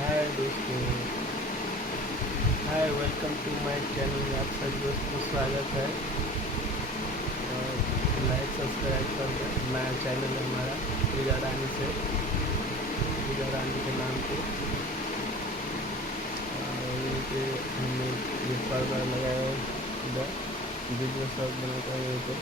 हाय दोस्तों। हाय, welcome to my channel में आप सभी दोस्तों को स्वागत है। और लाइक सब्सक्राइब कर दें। नया चैनल है हमारा पूजा रानी से, पूजा रानी के नाम पे। और यहीं पे हमने ये पर्दा लगाया है, इधर वीडियो शॉट बनाता है यहीं पे।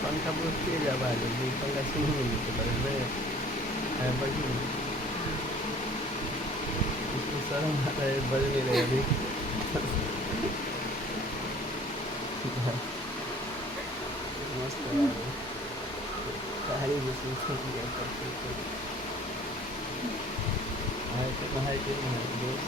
पंखा बहुत तेज आवाज़ है, ये पंखा सुनने नहीं तो लग रहा है बज नहीं। इसको शर्म आता है, बज नहीं रहे अभी। मस्त है यार ये। सारी जो सुनते हैं करते हाय तो हाय के दोस्त।